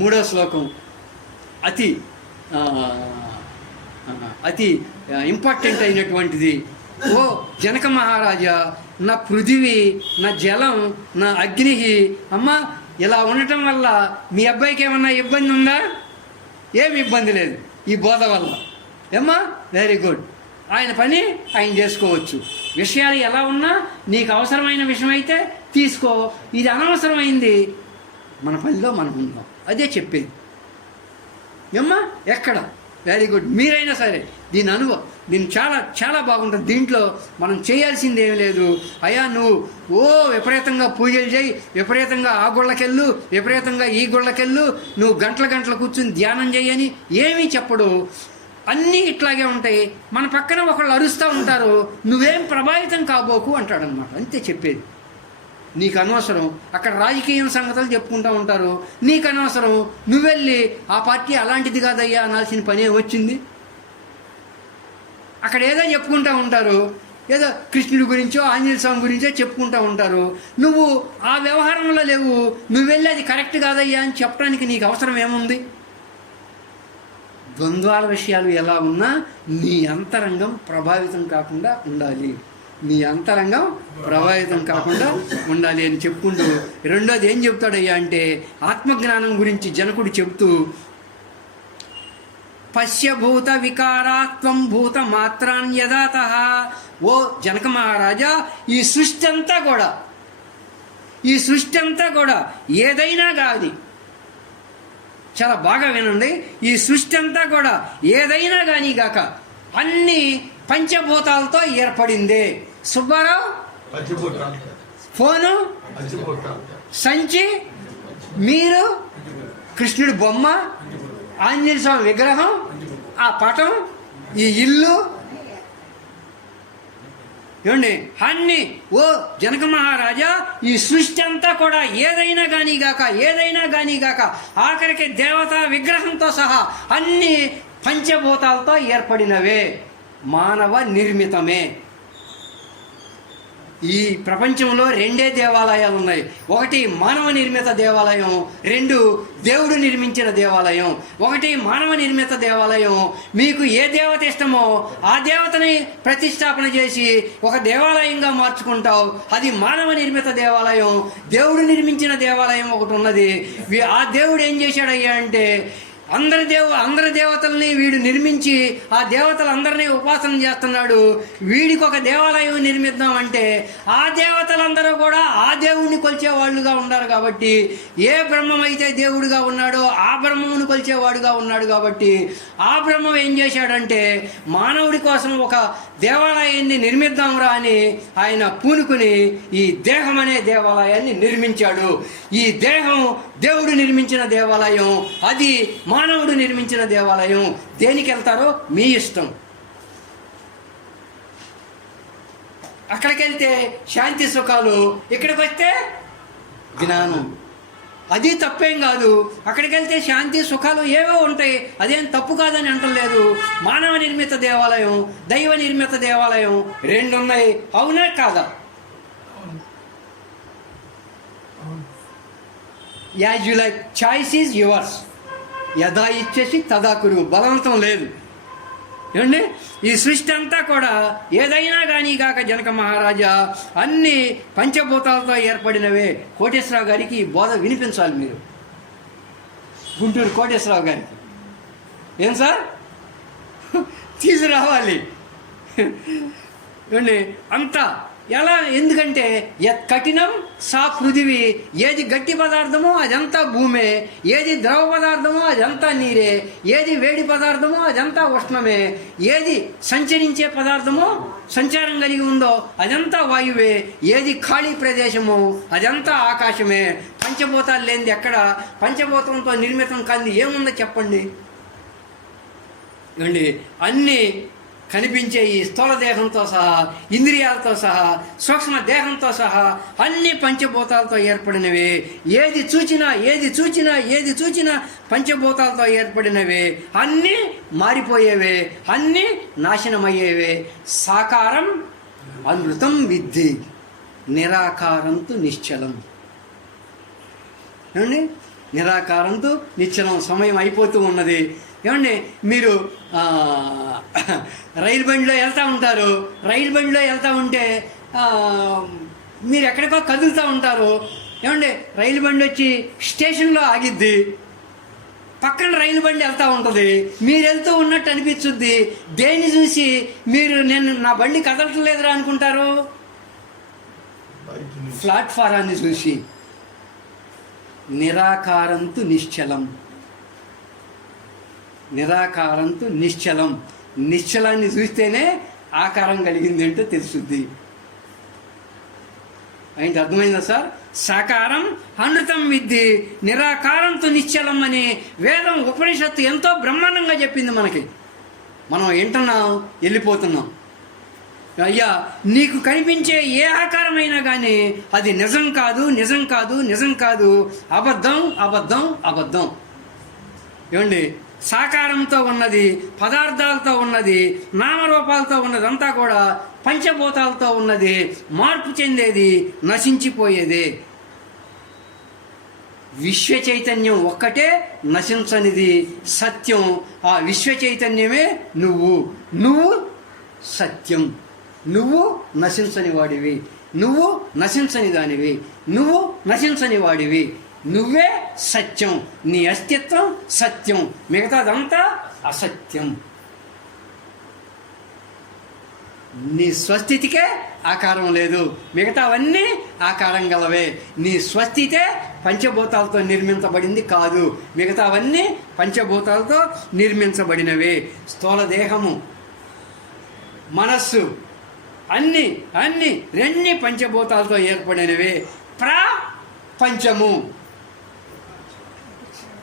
3వ శ్లోకం అతి అతి ఇంపార్టెంట్ అయినటువంటిది. ఓ జనక మహారాజా, నా పృథివీ, నా జలం, నా అగ్ని, అమ్మ ఇలా ఉండటం వల్ల మీ అబ్బాయికి ఏమన్నా ఇబ్బంది ఉందా? ఏమి ఇబ్బంది లేదు ఈ బోధ వల్ల. ఏమ్మా, వెరీ గుడ్. ఆయన పని ఆయన చేసుకోవచ్చు. విషయాలు ఎలా ఉన్నా నీకు అవసరమైన విషయం అయితే తీసుకో, ఇది అనవసరమైంది మన పనిలో మనం ఉందాం, అదే చెప్పేది. ఏమ్మా, ఎక్కడ? Very good. మీరైనా సరే దీని అనుభవం దీన్ని చాలా చాలా బాగుంటుంది. దీంట్లో మనం చేయాల్సింది ఏమి లేదు. అయ్యా నువ్వు విపరీతంగా పూజలు చేయి, విపరీతంగా ఆ గుళ్ళకెళ్ళు, విపరీతంగా ఈ గుళ్ళకెళ్ళు, నువ్వు గంటల కూర్చుని ధ్యానం చేయని ఏమీ చెప్పడు. అన్నీ ఇట్లాగే ఉంటాయి. మన పక్కన ఒకళ్ళు అరుస్తూ ఉంటారు, నువ్వేం ప్రభావితం కాబోకు అంటాడనమాట. అంతే చెప్పేది. నీకు అనవసరం. అక్కడ రాజకీయం సంగతులు చెప్పుకుంటూ ఉంటారు, నీకు అనవసరం. నువ్వెళ్ళి ఆ పార్టీ అలాంటిది కాదయ్యా అనాల్సిన పనే వచ్చింది. అక్కడ ఏదో చెప్పుకుంటూ ఉంటారు, ఏదో కృష్ణుడి గురించో ఆంజనేయ స్వామి గురించో చెప్పుకుంటూ ఉంటారు. నువ్వు ఆ వ్యవహారంలో లేవు. నువ్వు వెళ్ళి అది కరెక్ట్ కాదయ్యా అని చెప్పడానికి నీకు అవసరం ఏముంది? ద్వంద్వాల విషయాలు ఎలా ఉన్నా నీ అంతరంగం ప్రభావితం కాకుండా ఉండాలి. నీ అంతరంగం ప్రభావితం కాకుండా ఉండాలి అని చెప్పుకుంటూ రెండోది ఏం చెప్తాడయ్యా అంటే ఆత్మజ్ఞానం గురించి జనకుడు చెప్తూ, పశ్యభూత వికారాత్వం భూత మాత్రాన్యదాత. ఓ జనక మహారాజా, ఈ సృష్టి అంతా కూడా ఏదైనా కాదు. చాలా బాగా వినండి. ఈ సృష్టి అంతా కూడా ఏదైనా కానీ గాక అన్ని పంచభూతాలతో ఏర్పడిందే. సుబ్బారావు ఫోను, సంచి, మీరు, కృష్ణుడి బొమ్మ, ఆంజనేయ స్వామి విగ్రహం, ఆ పటం, ఈ ఇల్లు, ఏమండి అన్ని. ఓ జనక మహారాజా, ఈ సృష్టి అంతా కూడా ఏదైనా కానీ గాక ఆఖరికి దేవతా విగ్రహంతో సహా అన్ని పంచభూతాలతో ఏర్పడినవే, మానవ నిర్మితమే. ఈ ప్రపంచంలో 2 దేవాలయాలు ఉన్నాయి. ఒకటి మానవ నిర్మిత దేవాలయం, 2 దేవుడు నిర్మించిన దేవాలయం. ఒకటి మానవ నిర్మిత దేవాలయం, మీకు ఏ దేవత ఇష్టమో ఆ దేవతని ప్రతిష్టాపన చేసి ఒక దేవాలయంగా మార్చుకుంటావు, అది మానవ నిర్మిత దేవాలయం. దేవుడు నిర్మించిన దేవాలయం ఒకటి ఉన్నది. ఆ దేవుడు ఏం చేశాడయ్యా అంటే అందరి దేవతల్ని వీడు నిర్మించి ఆ దేవతలందరినీ ఉపాసన చేస్తున్నాడు. వీడికి ఒక దేవాలయం నిర్మిద్దామంటే ఆ దేవతలందరూ కూడా ఆ దేవుణ్ణి కొలిచేవాళ్ళుగా ఉన్నారు. కాబట్టి ఏ బ్రహ్మం అయితే దేవుడిగా ఉన్నాడో ఆ బ్రహ్మమును కొలిచేవాడుగా ఉన్నాడు. కాబట్టి ఆ బ్రహ్మం ఏం చేశాడంటే మానవుడి కోసం ఒక దేవాలయాన్ని నిర్మిద్దాంరా అని ఆయన పూనుకుని ఈ దేహం అనే దేవాలయాన్ని నిర్మించాడు. ఈ దేహం దేవుడు నిర్మించిన దేవాలయం, అది మానవుడు నిర్మించిన దేవాలయం. దేనికి వెళ్తారో మీ ఇష్టం. అక్కడికి వెళ్తే శాంతి సుఖాలు, ఇక్కడికి వస్తే జ్ఞానం. అది తప్పేం కాదు. అక్కడికి వెళ్తే శాంతి సుఖాలు ఏవో ఉంటాయి, అదేం తప్పు కాదని అంటలేదు. మానవ నిర్మిత దేవాలయం, దైవ నిర్మిత దేవాలయం 2 ఉన్నాయి. అవునా కాదా? As you like, choice is yours. యథా ఇచ్చేసి తదా కురు, బలవంతం లేదు. ఏమండి, ఈ సృష్టి అంతా కూడా ఏదైనా కానీ కాక జనక మహారాజా అన్ని పంచభూతాలతో ఏర్పడినవే. కోటేశ్వరరావు గారికి ఈ బోధ వినిపించాలి మీరు, గుంటూరు కోటేశ్వరరావు గారికి. ఏం సార్ తీసుకురావాలి. ఏమండి, అంతా ఎలా? ఎందుకంటే కఠినం సా పృథివీ, ఏది గట్టి పదార్థమో అదంతా భూమే, ఏది ద్రవ పదార్థమో అదంతా నీరే, ఏది వేడి పదార్థమో అదంతా ఉష్ణమే, ఏది సంచరించే పదార్థమో సంచారం కలిగి ఉందో అదంతా వాయువే, ఏది ఖాళీ ప్రదేశమో అదంతా ఆకాశమే. పంచభూతాలు లేనిది ఎక్కడ? పంచభూతంతో నిర్మితం కాంది ఏముందో చెప్పండి. ఏమండి, అన్నీ కనిపించే ఈ స్థూల దేహంతో సహా, ఇంద్రియాలతో సహా, సూక్ష్మ దేహంతో సహా అన్ని పంచభూతాలతో ఏర్పడినవే. ఏది చూచినా పంచభూతాలతో ఏర్పడినవే. అన్నీ మారిపోయేవే, అన్నీ నాశనమయ్యేవే. సాకారం అమృతం విద్ధి, నిరాకారంతు నిశ్చలం. ఏమండి, నిరాకారంతో నిశ్చలం. సమయం అయిపోతూ ఉన్నది. ఏమండి, మీరు రైలు బండిలో వెళ్తూ ఉంటారు. రైలు బండిలో వెళ్తూ ఉంటే మీరు ఎక్కడికో కదులుతూ ఉంటారు. ఏమండి, రైలు బండి వచ్చి స్టేషన్లో ఆగిద్ది. పక్కన రైలు బండి వెళ్తూ ఉంటుంది. మీరు వెళ్తూ ఉన్నట్టు అనిపించుద్ది. దేన్ని చూసి మీరు నేను నా బండి కదలట్లేదురా అనుకుంటారు? ప్లాట్ఫారాన్ని చూసి. నిరాకారంతు నిశ్చలం. నిరాకారంతు నిశ్చలం. నిశ్చలాన్ని చూస్తేనే ఆకారం కలిగింది ఏంటో తెలుసుద్ది. ఏంటి, అర్థమైందా సార్? సాకారం అనృతం విద్ది, నిరాకారంతో నిశ్చలం అని వేదం ఉపనిషత్తు ఎంతో బ్రహ్మాండంగా చెప్పింది మనకి. మనం వింటున్నాం, వెళ్ళిపోతున్నాం. అయ్యా, నీకు కనిపించే ఏ ఆకారమైనా కానీ అది నిజం కాదు, నిజం కాదు, నిజం కాదు, అబద్ధం, అబద్ధం, అబద్ధం. ఏమండి, సాకారంతో ఉన్నది, పదార్థాలతో ఉన్నది, నామరూపాలతో ఉన్నదంతా కూడా పంచభూతాలతో ఉన్నది, మార్పు చెందేది, నశించిపోయేది. విశ్వ చైతన్యం ఒక్కటే నశించనిది సత్యం. ఆ విశ్వ చైతన్యమే నువ్వు. నువ్వు సత్యం. నువ్వు నశించని వాడివి. నువ్వు నశించని దానివి. నువ్వు నశించని వాడివి. నువ్వే సత్యం. నీ అస్తిత్వం సత్యం, మిగతాదంతా అసత్యం. నీ స్వస్థితికే ఆకారం లేదు, మిగతావన్నీ ఆకారం గలవే. నీ స్వస్థితే పంచభూతాలతో నిర్మించబడింది కాదు, మిగతావన్నీ పంచభూతాలతో నిర్మించబడినవే. స్థూల దేహము, మనస్సు అన్నీ అన్నీ రెండు పంచభూతాలతో ఏర్పడినవే. ప్రపంచము.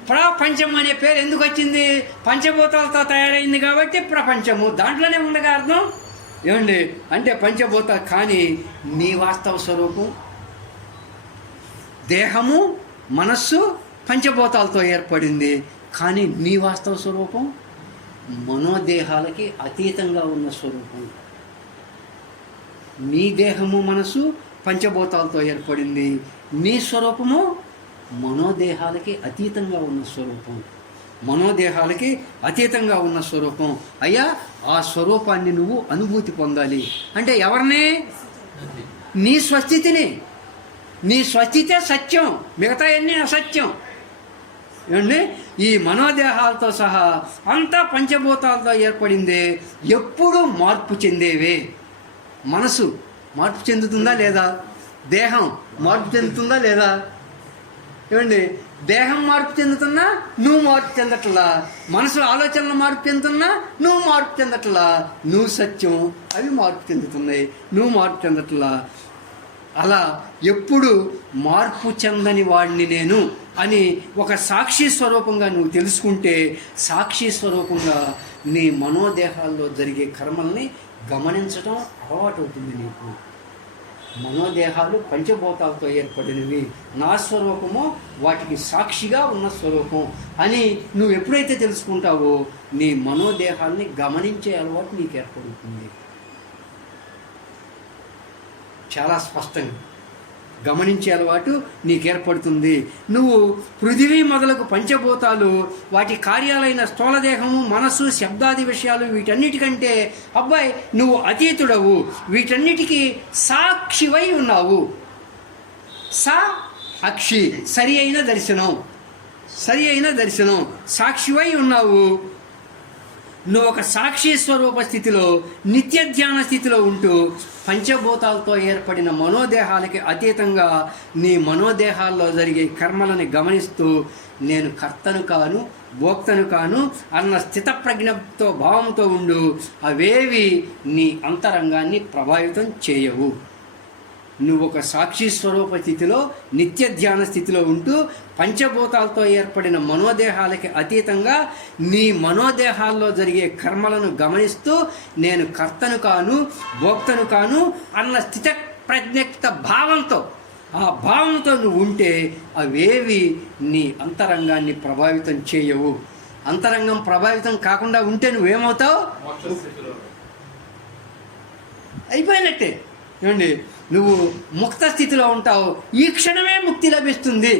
ప్రపంచం అనే పేరు ఎందుకు వచ్చింది? పంచభూతాలతో తయారైంది కాబట్టి ప్రపంచము. దాంట్లోనే ఉండగా అర్థం. ఏమండి, అంటే పంచభూత కానీ నీ వాస్తవ స్వరూపం దేహము, మనస్సు పంచభూతాలతో ఏర్పడింది. కానీ నీ వాస్తవ స్వరూపం మనోదేహాలకి అతీతంగా ఉన్న స్వరూపం. నీ దేహము, మనస్సు పంచభూతాలతో ఏర్పడింది. నీ స్వరూపము మనోదేహాలకి అతీతంగా ఉన్న స్వరూపం. మనోదేహాలకి అతీతంగా ఉన్న స్వరూపం. అయ్యా, ఆ స్వరూపాన్ని నువ్వు అనుభూతి పొందాలి. అంటే ఎవరిని? నీ స్వస్థితిని. నీ స్వస్థితే సత్యం, మిగతా అన్నీ అసత్యం. ఏమండి, ఈ మనోదేహాలతో సహా అంతా పంచభూతాలతో ఏర్పడిందే. ఎప్పుడు మార్పు చెందేవే. మనసు మార్పు చెందుతుందా లేదా? దేహం మార్పు చెందుతుందా లేదా? ఏమండి, దేహం మార్పు చెందుతున్నా నువ్వు మార్పు చెందట్లా. మనసు ఆలోచనలు మార్పు చెందుతున్నా నువ్వు మార్పు చెందట్లా. నువ్వు సత్యం, అవి మార్పు చెందుతున్నాయి, నువ్వు మార్పు చెందట్లా. అలా ఎప్పుడు మార్పు చెందని వాడిని నేను అని ఒక సాక్షి స్వరూపంగా నువ్వు తెలుసుకుంటే, సాక్షి స్వరూపంగా నీ మనోదేహాల్లో జరిగే కర్మల్ని గమనించడం అలవాటు అవుతుంది నీకు. మనోదేహాలు పంచభూతాలతో ఏర్పడినవి, నా స్వరూపము వాటికి సాక్షిగా ఉన్న స్వరూపం అని నువ్వు ఎప్పుడైతే తెలుసుకుంటావో నీ మనోదేహాల్ని గమనించే అలవాటు నీకు ఏర్పడుతుంది. చాలా స్పష్టంగా గమనించే అలవాటు నీకు ఏర్పడుతుంది. నువ్వు పృథివీ మొదలకు పంచభూతాలు, వాటి కార్యాలైన స్థూలదేహము, మనస్సు, శబ్దాది విషయాలు, వీటన్నిటికంటే అబ్బాయి నువ్వు అతీతుడవు. వీటన్నిటికీ సాక్షివై ఉన్నావు. సాక్షి, సరి అయిన దర్శనం, సరి అయిన దర్శనం. సాక్షివై ఉన్నావు. నువ్వు ఒక సాక్షి స్వరూప స్థితిలో, నిత్య ధ్యాన స్థితిలో ఉంటూ పంచభూతాలతో ఏర్పడిన మనోదేహాలకి అతీతంగా నీ మనోదేహాల్లో జరిగే కర్మలను గమనిస్తూ నేను కర్తను కాను, భోక్తను కాను అన్న స్థితప్రజ్ఞతో భావంతో ఉండు. అవేవి నీ అంతరంగాన్ని ప్రభావితం చేయవు. నువ్వు ఒక సాక్షి స్వరూప స్థితిలో, నిత్య ధ్యాన స్థితిలో ఉంటూ పంచభూతాలతో ఏర్పడిన మనోదేహాలకి అతీతంగా నీ మనోదేహాల్లో జరిగే కర్మలను గమనిస్తూ నేను కర్తను కాను, భోక్తను కాను అన్న స్థిత ప్రజ్ఞత భావంతో, ఆ భావంతో నువ్వు ఉంటే అవేవి నీ అంతరంగాన్ని ప్రభావితం చేయవు. అంతరంగం ప్రభావితం కాకుండా ఉంటే నువ్వేమవుతావు? అయిపోయినట్టే. ఏమండి, నువ్వు ముక్త స్థితిలో ఉంటావు. ఈ క్షణమే ముక్తి లభిస్తుంది.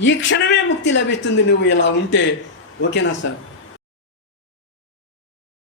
ఈ క్షణమే ముక్తి లభిస్తుంది నువ్వు ఇలా ఉంటే. ఓకేనా సార్?